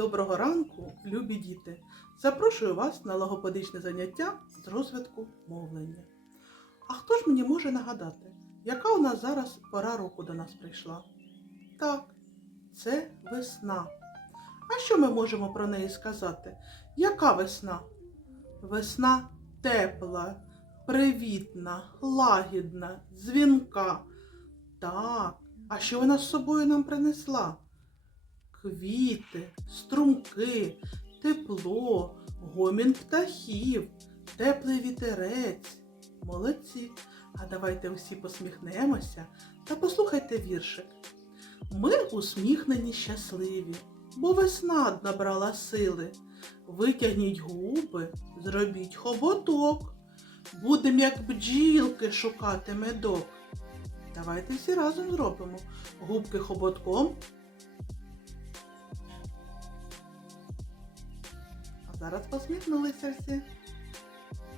Доброго ранку, любі діти! Запрошую вас на логопедичне заняття з розвитку мовлення. А хто ж мені може нагадати, яка у нас зараз пора року до нас прийшла? Так, це весна. А що ми можемо про неї сказати? Яка весна? Весна тепла, привітна, лагідна, дзвінка. Так, а що вона з собою нам принесла? Квіти, струмки, тепло, гомін птахів, теплий вітерець. Молодці. А давайте всі посміхнемося та послухайте віршик. Ми усміхнені щасливі, бо весна набрала сили. Витягніть губи, зробіть хоботок. Будем, як бджілки, шукати медок. Давайте всі разом зробимо. Губки хоботком, зараз посміхнулися всі.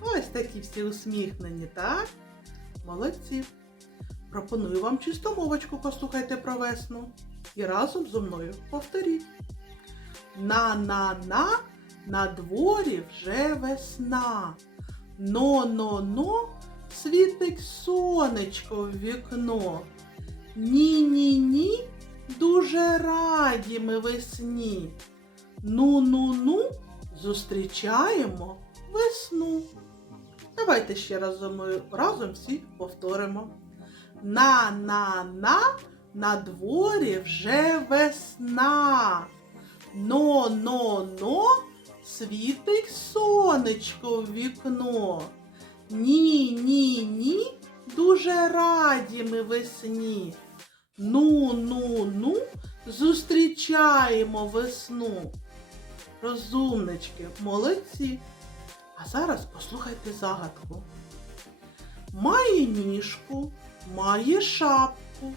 Ось такі всі усміхнені, так? Молодці. Пропоную вам чисту мовочку послухайте про весну. І разом зо мною повторіть. На-на-на, на дворі вже весна. Но-но-но, світить сонечко в вікно. Ні-ні-ні, дуже раді ми весні. Ну-ну-ну, зустрічаємо весну. Давайте ще раз разом всі повторимо. На-на-на, на дворі вже весна. Но-но-но, світить сонечко в вікно. Ні-ні-ні, дуже раді ми весні. Ну-ну-ну, зустрічаємо весну. Розумнички, молодці. А зараз послухайте загадку. Має ніжку, має шапку,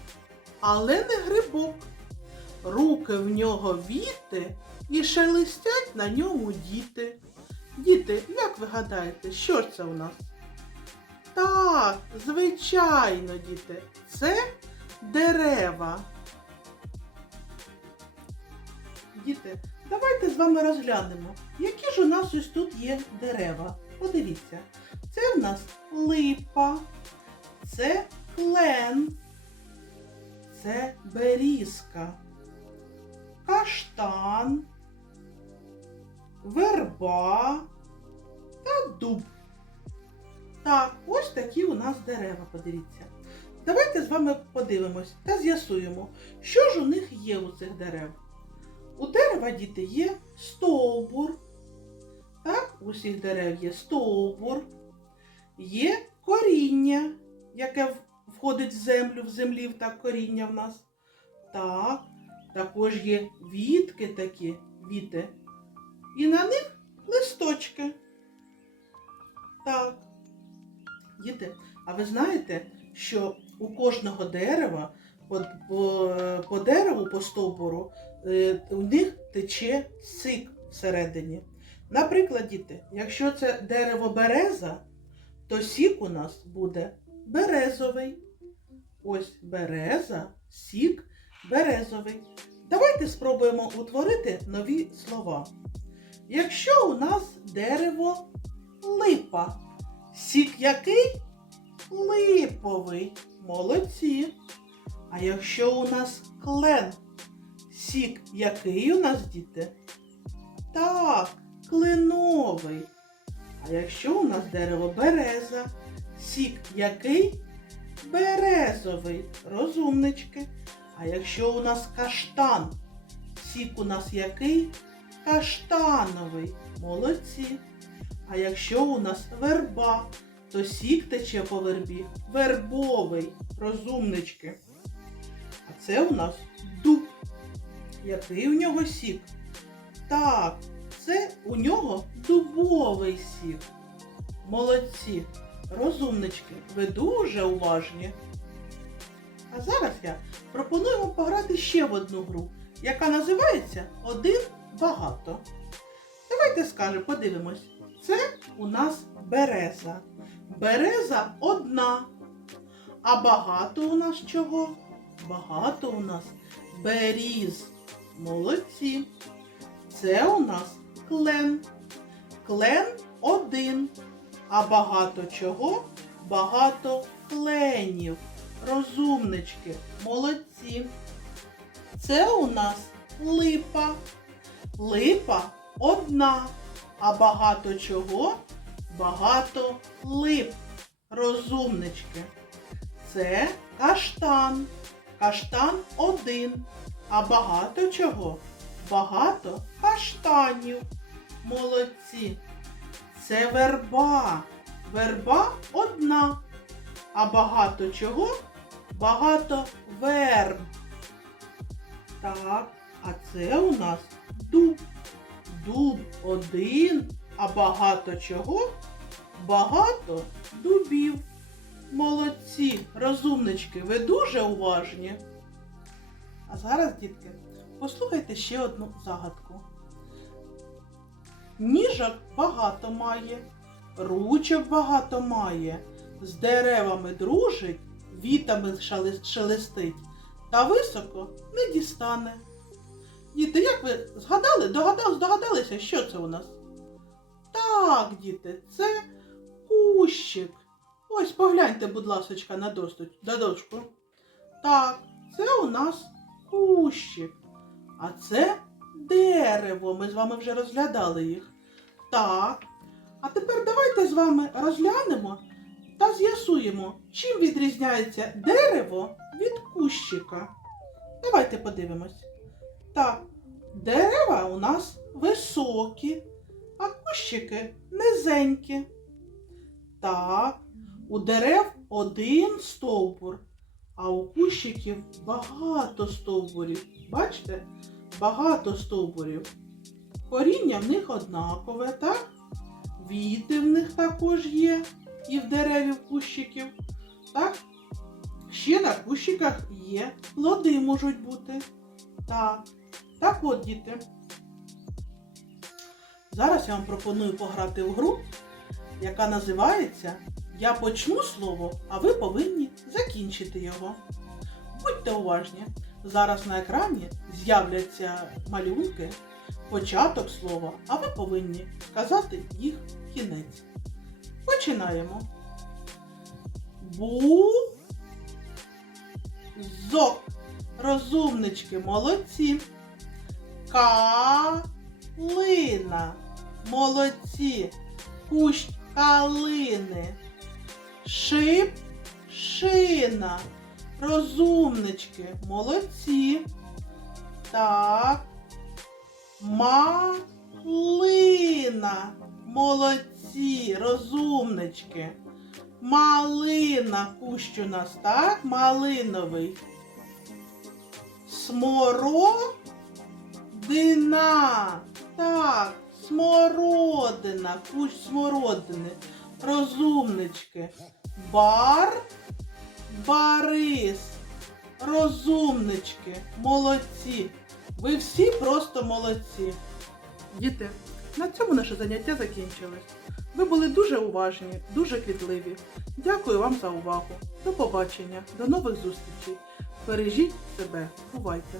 але не грибок. Руки в нього віти і шелестять на ньому діти. Діти, як ви гадаєте, що це у нас? Так, звичайно, діти, це дерева. Діти, давайте з вами розглянемо, які ж у нас ось тут є дерева. Подивіться, це в нас липа, це клен, це берізка, каштан, верба та дуб. Так, ось такі у нас дерева, подивіться. Давайте з вами подивимось та з'ясуємо, що ж у них є у цих дерев. У дерева діти є стовбур. Так, у всіх дерев є стовбур, є коріння, яке входить в землю, в землі так коріння в нас. Так, також є вітки такі, віти. І на них листочки. Так. Діти, а ви знаєте, що у кожного дерева по, по, по дереву, по стовбуру, у них тече сик всередині. Наприклад, діти, якщо це дерево береза, то сік у нас буде березовий. Ось береза, сік березовий. Давайте спробуємо утворити нові слова. Якщо у нас дерево липа, сік який? Липовий. Молодці. А якщо у нас клен, сік який у нас, діти? Так, кленовий. А якщо у нас дерево береза, сік який? Березовий. Розумнички. А якщо у нас каштан, сік у нас який? Каштановий. Молодці. А якщо у нас верба, то сік тече по вербі вербовий. Розумнички. А це у нас дуб. Який у нього сік? Так, це у нього дубовий сік. Молодці, розумнички, ви дуже уважні. А зараз я пропоную вам пограти ще в одну гру, яка називається Один багато. Давайте скажемо, подивимось. Це у нас береза. Береза одна. А багато у нас чого? Багато у нас беріз. Молодці. Це у нас клен. Клен один. А багато чого? Багато кленів. Розумнички, молодці. Це у нас липа. Липа одна. А багато чого? Багато лип. Розумнички. Це каштан. Каштан один. А багато чого? Багато каштанів. Молодці. Це верба. Верба одна. А багато чого? Багато верб. Так, а це у нас дуб. Дуб один, а багато чого? Багато дубів. Молодці, розумнички, ви дуже уважні. А зараз, дітки, послухайте ще одну загадку. Ніжок багато має, ручок багато має, з деревами дружить, вітами шелестить, та високо не дістане. Діти, як ви згадали, догадали, здогадалися, що це у нас? Так, діти, це кущик. Ось погляньте, будь ласочка, на доступ, на дошку. Так, це у нас кущик. А це дерево. Ми з вами вже розглядали їх. Так. А тепер давайте з вами розглянемо та з'ясуємо, чим відрізняється дерево від кущика. Давайте подивимось. Так, дерева у нас високі, а кущики низенькі. Так, у дерев один стовбур, а у кущиків багато стовбурів. Бачите? Багато стовбурів. Коріння в них однакове, так? Віти в них також є, і в дереві в кущиків. Так? Ще на кущиках є, плоди можуть бути. Так. Так от, діти. Зараз я вам пропоную пограти в гру, яка називається Я почну слово, а ви повинні закінчити його. Будьте уважні. Зараз на екрані з'являться малюнки, початок слова, а ви повинні сказати їх кінець. Починаємо. Бу. Зок. Розумнички, молодці. Калина. Молодці. Кущ калини. Шип шина. Розумнички, молодці. Так. Малина. Молодці, розумнички. Малина кущ у нас, так? Малиновий. Смородина. Так, смородина, кущ смородини. Розумнички. Бар. Барис. Розумнички. Молодці. Ви всі просто молодці. Діти, на цьому наше заняття закінчилось. Ви були дуже уважні, дуже квітливі. Дякую вам за увагу. До побачення, до нових зустрічей. Бережіть себе. Бувайте!